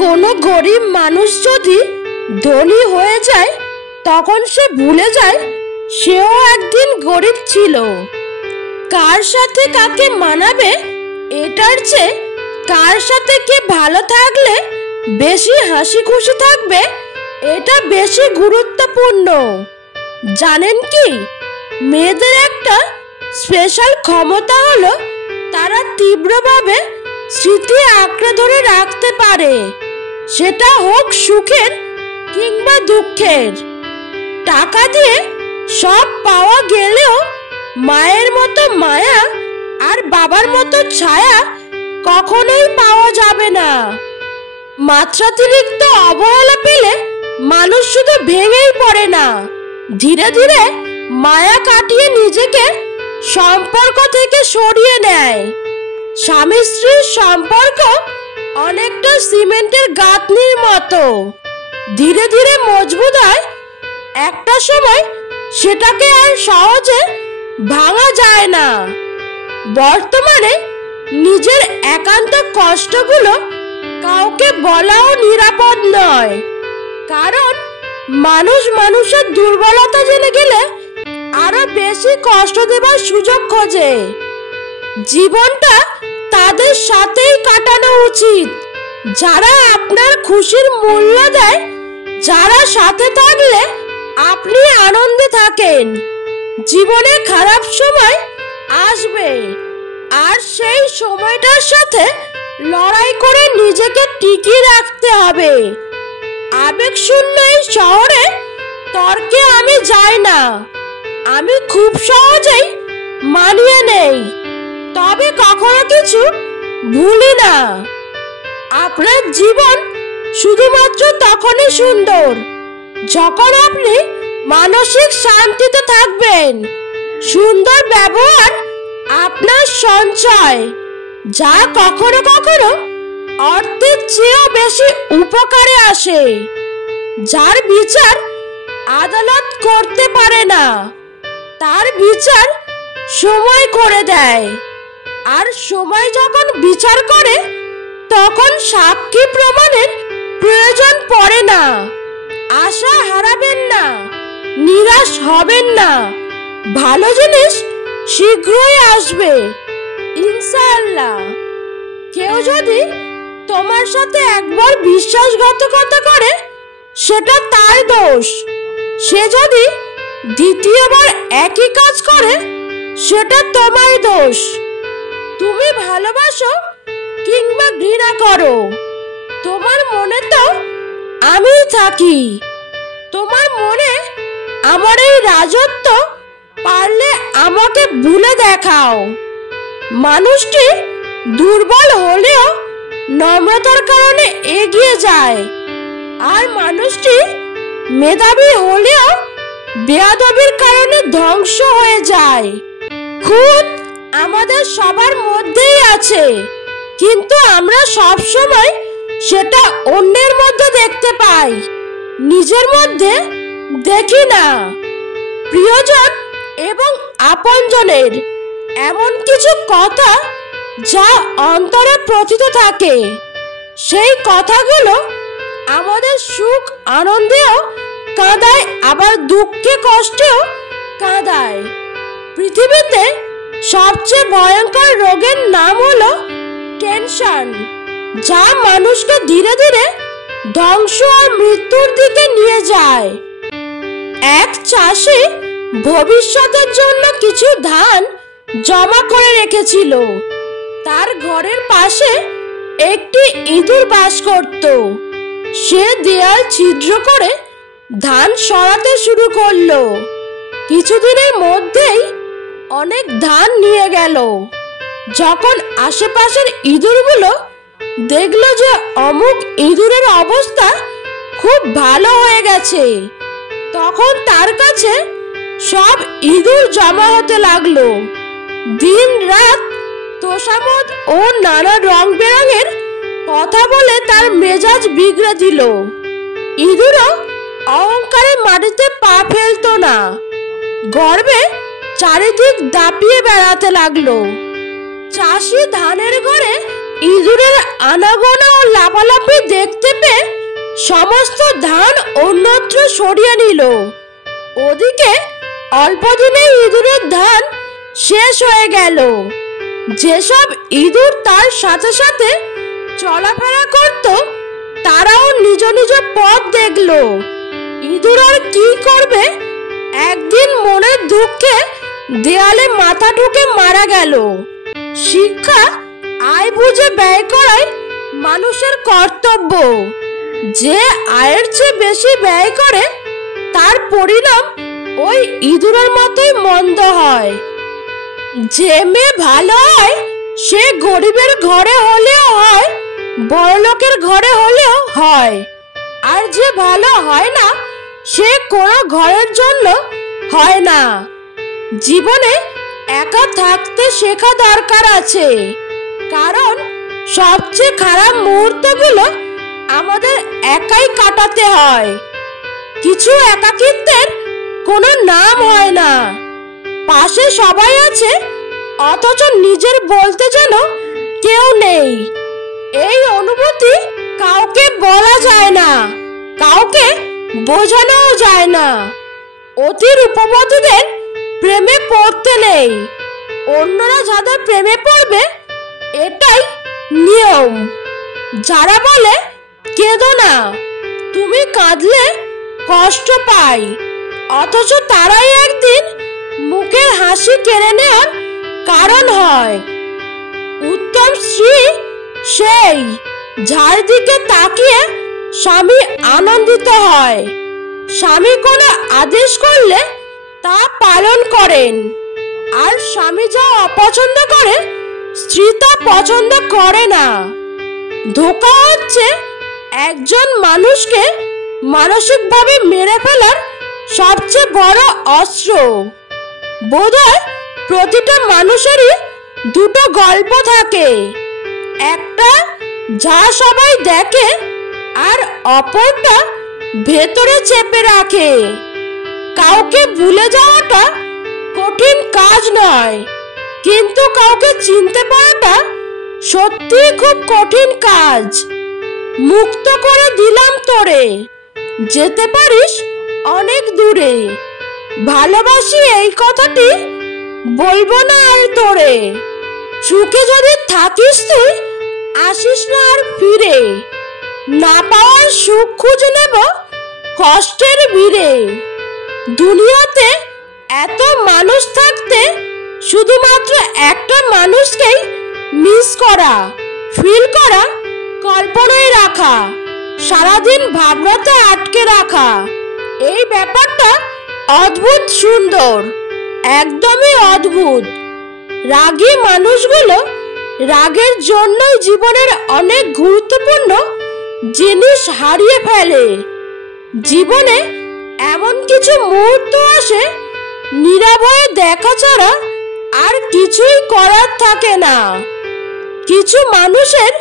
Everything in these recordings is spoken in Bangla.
কোনো গরিব মানুষ যদি ধনী হয়ে যায় তখন সে ভুলে যায় সেও একদিন গরিব ছিল। কার সাথে কাকে মানাবে এটার চেয়ে কার সাথে কে ভালো থাকলে বেশি হাসি খুশি থাকবে এটা বেশি গুরুত্বপূর্ণ। জানেন কি, মেয়েদের একটা স্পেশাল ক্ষমতা হলো তারা তীব্রভাবে স্মৃতি আঁকড়ে ধরে রাখতে পারে, সেটা হোক সুখের কিংবা দুঃখের। টাকা দিয়ে সব পাওয়া গেলেও মায়ের মতো মায়া আর বাবার মতো ছায়া কখনোই পাওয়া যাবে না। মাত্রাতিরিক্ত অবহেলা পেলে মানুষ শুধু ভেঙেই পড়ে না, ধীরে ধীরে মায়া কাটিয়ে নিজেকে সম্পর্ক থেকে সরিয়ে নেয়। স্বামী স্ত্রীর সম্পর্ক অনেকটা সিমেন্টের গাঁথনির মতো, ধীরে ধীরে মজবুত হয়। একটা সময় সেটাকে আর সহজে ভাঙা যায় না। বর্তমানে নিজের একান্ত কষ্টগুলো কাউকে বলাও নিরাপদ নয়, কারণ মানুষ মানুষের দুর্বলতা জেনে গেলে আরো বেশি কষ্ট দেবার সুযোগ খোঁজে। জীবনটা তাদের সাথেই কাটানো উচিত যারা আপনার খুশির মূল্য দেয়, যারা সাথে থাকলে আপনি আনন্দে থাকেন। জীবনে খারাপ সময় আসবে, আর সেই সময়টার সাথে লড়াই করে নিজেকে টিকিয়ে রাখতে হবে। আবেগ শূন্য এই শহরে তর্কে আমি যাই না, আমি খুব সহজেই মানিয়ে নেই, তবে কখনো কিছু ভুলি না। আপনার জীবন শুধুমাত্র তখনই সুন্দর যখন আপনি মানসিক শান্তিতে থাকবেন। সুন্দর ব্যবহার আপনার সঞ্চয়, যা কখনো কখনো অর্থের চেয়েও বেশি উপকারে আসে। যার বিচার আদালত করতে পারে না তার বিচার সময় করে দেয়, আর সময় যখন বিচার করে তখন সাক্ষী প্রমাণের প্রয়োজন পড়ে না। আশা হারাবেন না, নিরাশ হবেন না, ভালো জিনিস শীঘ্রই আসবে ইনশাআল্লাহ। কেউ যদি তোমার সাথে একবার বিশ্বাসঘাতকতা করে সেটা তার দোষ, সে যদি দ্বিতীয়বার একই কাজ করে সেটা তোমার দোষ। তুমি ভালোবাসো কিংবা ঘৃণা করো, তোমার মনে তো আমিই থাকি। তোমার মনে আমার এই রাজত্ব, পারলে আমাকে ভুলে দেখাও। মানুষটি দুর্বল হলেও নম্রতার কারণে এগিয়ে যায়, আর মানুষটি মেধাবী হলেও বেয়াদবির কারণে ধ্বংস হয়ে যায়। খুদ আমাদের সবার মধ্যেই আছে, কিন্তু আমরা সব সময় সেটা অন্যের মধ্যে দেখতে পাই, নিজের মধ্যে দেখি না। প্রিয়জন এবং আপনজনের এমন কিছু কথা যা অন্তরে প্রথিত থাকে, সেই কথাগুলো আমাদের সুখ আনন্দেও কাঁদায়, আবার দুঃখে কষ্টেও কাঁদায়। পৃথিবীতে সবচেয়ে ভয়ঙ্কর রোগের নাম হলো টেনশন, যা মানুষকে ধীরে ধীরে ধ্বংস আর মৃত্যুর দিকে নিয়ে যায়। এক চাষি ভবিষ্যতের জন্য কিছু ধান জমা করে রেখেছিল। তার ঘরের পাশে একটি ইঁদুর বাস করত। সে দেয়াল ছিদ্র করে ধান সরাতে শুরু করলো। কিছুদিনের মধ্যেই অনেক ধান নিয়ে গেল। যখন আশেপাশের ইঁদুরগুলো দেখলো যে অমুক ইঁদুরের অবস্থা খুব ভালো হয়ে গেছে, তখন তার কাছে সব ইঁদুর জমা হতে লাগলো। দিন রাত তোষামোদ ও নানা রং বেরঙের কথা বলে তার মেজাজ বিগড়ে দিল। ইঁদুরও অহংকারে মাটিতে পা ফেলতো না, গর্বে চারিদিক দাপিয়ে বেড়াতে লাগলো। চাষি ধানের ঘরে ইঁদুরের আনাগোনা ও লাফালাফি দেখতে সমস্ত ধান অন্যত্র সরিয়ে নিল। ওদিকে অল্প দিনে ইঁদুরের ধান শেষ হয়ে গেল। যেসব ইঁদুর তার সাথে সাথে চলাফেরা করত তারাও নিজ নিজ পথ দেখলো। ইঁদুর আর কি করবে, একদিন মনের দুঃখে দেয়ালে মাথা ঠুকে মারা গেল। শিক্ষা আয় বুঝে ব্যয় করাই মানুষের কর্তব্য। যে আয়ের চেয়ে বেশি ব্যয় করে তার পরিণাম ওই ইঁদুরের মতোই মন্দ হয়। যে মেয়ে ভালো হয় সে গরিবের ঘরে হলেও হয়, বড়লোকের ঘরে হলেও হয়। আর যে ভালো হয় না সে কোনো ঘরের জন্য হয় না। জীবনে একা থাকতে শেখা দরকার আছে, কারণ সবচেয়ে খারাপ মুহূর্তগুলো আমাদের একাই কাটাতে হয়। কিছু একাকিত্বের কোনো নাম হয় না। পাশে সবাই আছে অথচ নিজের বলতে যেন কেউ নেই। এই অনুভূতি কাউকে বলা যায় না, কাউকে বোঝানোও যায় না। অতি রূপবতীদের প্রেমে পড়তে নেই, অন্যরা যাদের প্রেমে পড়বে এটাই নিয়ম। যারা বলে কেঁদো না, তুমি কাঁদলে কষ্ট পাই, অথচ তারাই একদিন মুখের হাসি কেড়ে নেওয়ার কারণ হয়। উত্তম স্ত্রী সেই যার দিকে তাকিয়ে স্বামী আনন্দিত হয়। স্বামী কোনো আদেশ করলে তা পালন করেন, আর স্বামী যা অপছন্দ করে স্ত্রী তা পছন্দ করে না। ধোঁকা হচ্ছে একজন মানুষকে মানসিকভাবে মেরে ফেলার সবচেয়ে বড় অস্ত্র। বোধহয় প্রতিটা মানুষেরই দুটো গল্প থাকে, একটা যা সবাই দেখে আর অপরটা ভেতরে চেপে রাখে। কাউকে ভুলে যাওয়াটা কঠিন কাজ নয়, কিন্তু কাউকে চিনতে পারাটা সত্যি খুব কঠিন কাজ। মুক্ত করে দিলাম তোরে, যেতে পারিস অনেক দূরে। ভালোবাসি এই কথাটি বলবো না আর তোরে। সুখে যদি থাকিস তুই আসিস না আর ফিরে। না পাওয়ার সুখ খুঁজে নেব কষ্টের ভিড়ে। দুনিয়াতে এত মানুষ থাকতে শুধুমাত্র একটা মানুষকেই মিস করা, ফিল করা, কল্পনায় রাখা, সারাদিন ভাবনাতে আটকে রাখা, এই ব্যাপারটা অদ্ভুত সুন্দর, একদমই অদ্ভুত। রাগী মানুষগুলো রাগের জন্যই জীবনের অনেক গুরুত্বপূর্ণ জিনিস হারিয়ে ফেলে। জীবনে এমন কিছু মুহূর্ত আসে নীরবে দেখা ছাড়া আর কিছুই করার থাকে না। কিছু মানুষের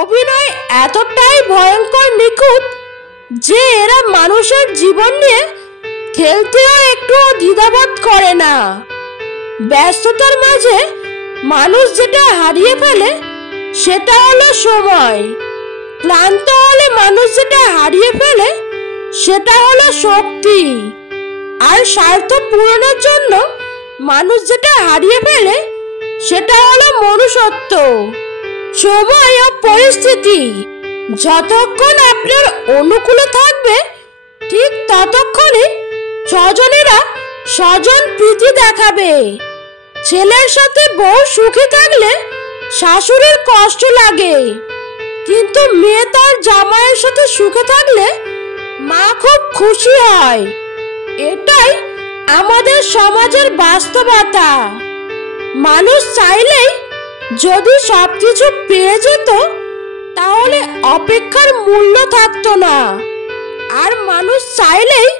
অভিনয় এতটাই ভয়ঙ্কর নিখুঁত যে এরা মানুষের জীবন নিয়ে খেলতেও একটুও দ্বিধাবোধ করে না। ব্যস্ততার মাঝে মানুষ যেটা হারিয়ে ফেলে সেটা হলো সময়। ক্লান্ত হলে মানুষ যেটা হারিয়ে ফেলে সেটা হলো শক্তি। আর স্বার্থ পূরণের জন্য মানুষ যেটা হারিয়ে ফেলে সেটা হলো মনুষ্যত্ব। সময় ও পরিস্থিতি যতক্ষণ আপনার অনুকূলে থাকবে ঠিক ততক্ষণই স্বজনেরা স্বজন প্রীতি দেখাবে। ছেলের সাথে বউ সুখী থাকলে শাশুড়ির কষ্ট লাগে, কিন্তু মেয়ে তার জামাইয়ের সাথে সুখে থাকলে মা খুব খুশি হয়। এটাই আমাদের সমাজের বাস্তবতা। মানুষ চাইলেই যদি সবকিছু পেয়ে যেত তাহলে অপেক্ষার মূল্য থাকতো না, আর মানুষ চাইলেই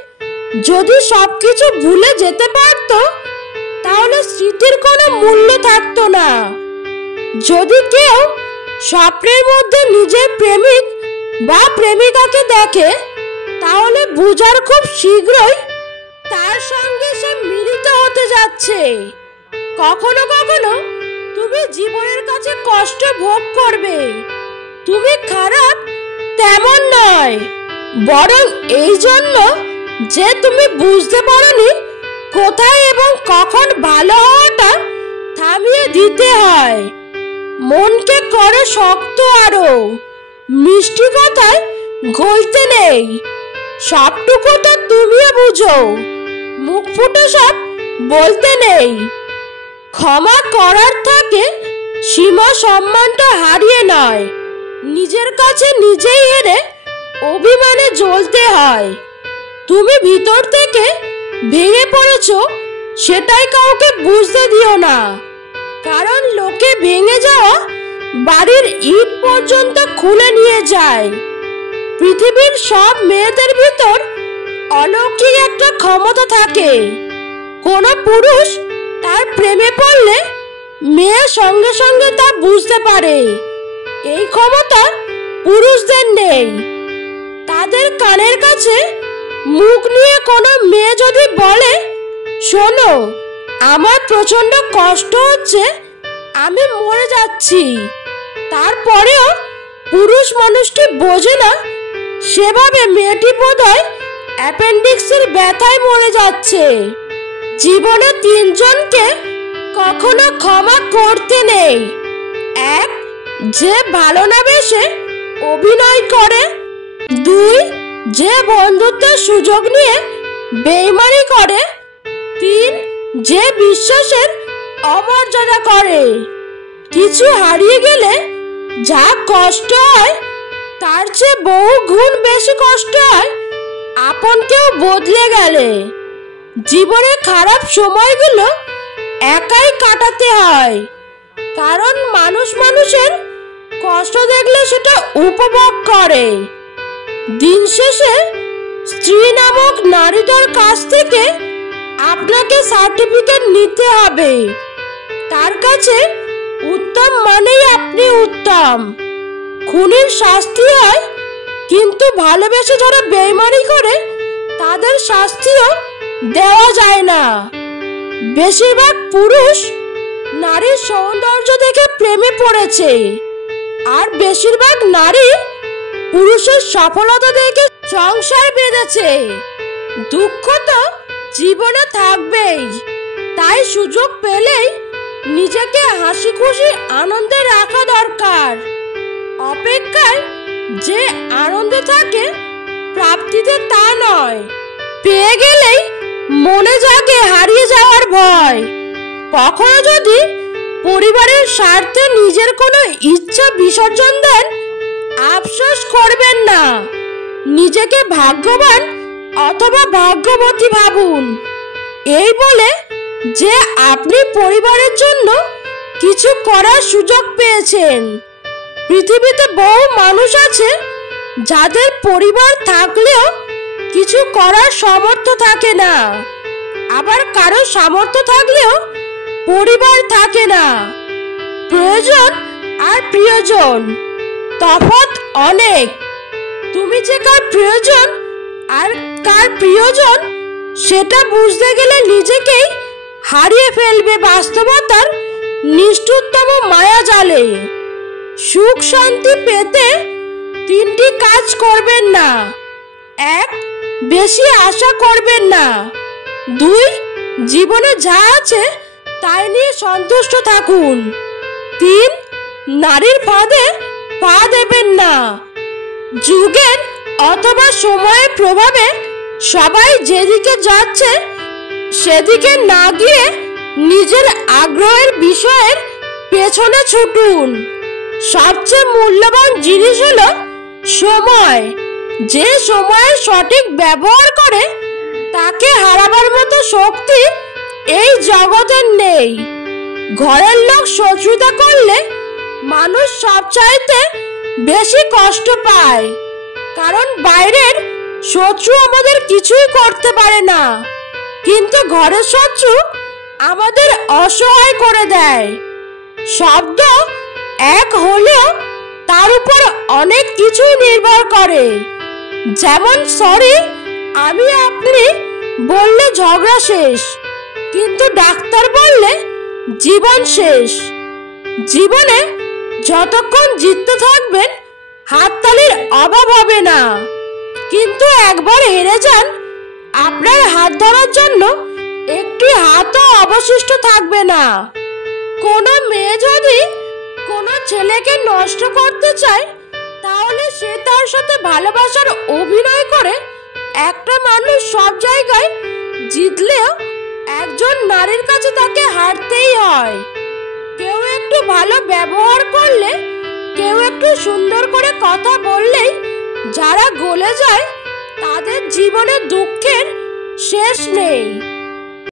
যদি সবকিছু ভুলে যেতে পারত তাহলে স্মৃতির কোনো মূল্য থাকতো না। যদি কেউ স্বপ্নের মধ্যে নিজের প্রেমিক বা প্রেমিকাকে দেখে তাহলে বুঝার খুব শীঘ্রই তার সঙ্গে সে মিলিত হতে যাচ্ছে। কখনো কখনো তুমি জীবনের কাছে কষ্ট ভোগ করবে। তুমি খারাপ তেমন নয়, নয়, বরং এই জন্য যে তুমি বুঝতে পারোনি কোথায় এবং কখন ভালো হওয়াটা থামিয়ে দিতে হয়। মনকে করে শক্ত, আরো মিষ্টি কথায় গলতে নেই। সবটুকু তো তুমিও বুঝো, মুখ ফুটে সব বলতে নেই। ক্ষমা করার থাকে সীমা, সম্মানটা হারিয়ে নয়, নিজের কাছে নিজেই হেরে অভিমানে জ্বলতে হয়। তুমি ভিতর থেকে ভেঙে পড়েছো, সেটাই কাউকে বুঝতে দিও না, কারণ লোকে ভেঙে যাওয়া বাড়ির ইট পর্যন্ত খুলে নিয়ে যায়। পৃথিবীর সব মেয়েদের ভিতর অলৌকিক একটা ক্ষমতা থাকে। কোনো পুরুষ তার প্রেমে পড়লে মেয়ে সঙ্গে সঙ্গে তা বুঝতে পারে। এই ক্ষমতা পুরুষদের নেই। তাদের কানের কাছে মুখ নিয়ে কোনো মেয়ে যদি বলে, শোনো, আমার প্রচন্ড কষ্ট হচ্ছে, আমি মরে যাচ্ছি, তারপরেও পুরুষ মানুষটি বোঝে না, সেভাবে মেয়েটি বোধহয় অ্যাপেন্ডিক্সের ব্যথায় মরে যাচ্ছে। জীবনে তিনজনকে কখনো ক্ষমা করতে নেই। এক, যে ভালো না বেশে অভিনয় করে। দুই, যে বন্ধুত্বের সুযোগ নিয়ে বেইমানি করে। তিন, যে বিশ্বাসের অমর্যাদা করে। কিছু হারিয়ে গেলে যা কষ্ট হয়, তার চেয়ে বহু গুণ বেশি কষ্ট হয় আপন কেউ বদলে গেলে। জীবনে খারাপ সময়গুলো একাই কাটাতে হয়, কারণ মানুষ মানুষের কষ্ট দেখলে সেটা উপভোগ করে। দিন শেষে স্ত্রী নামক নারীটার কাছ থেকে আপনাকে সার্টিফিকেট নিতে হবে। তার কাছে উত্তম মানেই আপনি উত্তম। খুনির শাস্তি হয়, কিন্তু ভালোবেসে যারা বেইমানি করে তাদের শাস্তিও দেওয়া যায় না। বেশিরভাগ পুরুষ নারীর সৌন্দর্য দেখে প্রেমে পড়েছে, আর বেশিরভাগ নারী পুরুষের সফলতা দেখে সংসার বেঁধেছে। দুঃখ তো জীবনে থাকবেই, তাই সুযোগ পেলেই নিজেকে হাসি খুশি আনন্দে রাখা দরকার। অপেক্ষায় যে আনন্দে থাকে, প্রাপ্তিতে তা নয়। পেয়ে গেলেই মনে জাগে হারিয়ে যাওয়ার ভয়। কখনো যদি পরিবারের স্বার্থে নিজের কোনো ইচ্ছা বিসর্জন দেন, আফসোস করবেন না। নিজেকে ভাগ্যবান অথবা ভাগ্যবতী ভাবুন, এই বলে যে আপনি পরিবারের জন্য কিছু করার সুযোগ পেয়েছেন। পৃথিবীতে বহু মানুষ আছে যাদের পরিবার থাকলেও কিছু করার সামর্থ্য থাকে না, আবার কারো সামর্থ্য থাকলেও পরিবার থাকে না। প্রয়োজন আর প্রিয়জন তফাৎ অনেক। তুমি যে কার প্রয়োজন আর কার প্রিয়জন সেটা বুঝতে গেলে নিজেকেই হারিয়ে ফেলবে বাস্তবতার নিষ্ঠুরতম মায়া জালে। সুখ শান্তি পেতে তিনটি কাজ করবেন না। এক, বেশি আশা করবেন না। দুই, জীবনে যা আছে তাই নিয়ে সন্তুষ্ট থাকুন। তিন, নারীর ফাঁদে পা দেবেন না। যুগের অথবা সময়ের প্রভাবে সবাই যেদিকে যাচ্ছে সেদিকে না গিয়ে নিজের আগ্রহের বিষয়ের পেছনে ছুটুন। সবচেয়ে মূল্যবান জিনিস হলো সময়। যে সময়ের সঠিক ব্যবহার করে তাকে হারাবার মতো শক্তি এই জগতের নেই। ঘরের লোক শত্রুতা করলে মানুষ সবচাইতে বেশি কষ্ট পায়, কারণ বাইরের শত্রু আমাদের কিছুই করতে পারে না, কিন্তু ঘরের শত্রু আমাদের অসহায় করে দেয়। শব্দ এক হলেও তার উপর অনেক কিছু নির্ভর করে, যেমন সরি আমি আপনি বললে ঝগড়া শেষ, কিন্তু ডাক্তার বললে জীবন শেষ। জীবনে যতক্ষণ জিততে থাকবেন হাততালির অভাব হবে না। একবার হেরে যান, আপনার হাত ধরার জন্য একটি হাতও অবশিষ্ট থাকবে না। কোনো মেয়ে যদি কোনো ছেলেকে নষ্ট করতে চায়, তাহলে সে তার সাথে ভালোবাসার অভিনয় করে একটা মানুষ সব জায়গায় জিতলেও একজন নারীর কাছে তাকে হারতেই হয়। কেউ একটু ভালো ব্যবহার করলে, কেউ একটু সুন্দর করে কথা বললেই যারা গলে যায়, তাদের জীবনে দুঃখের শেষ নেই।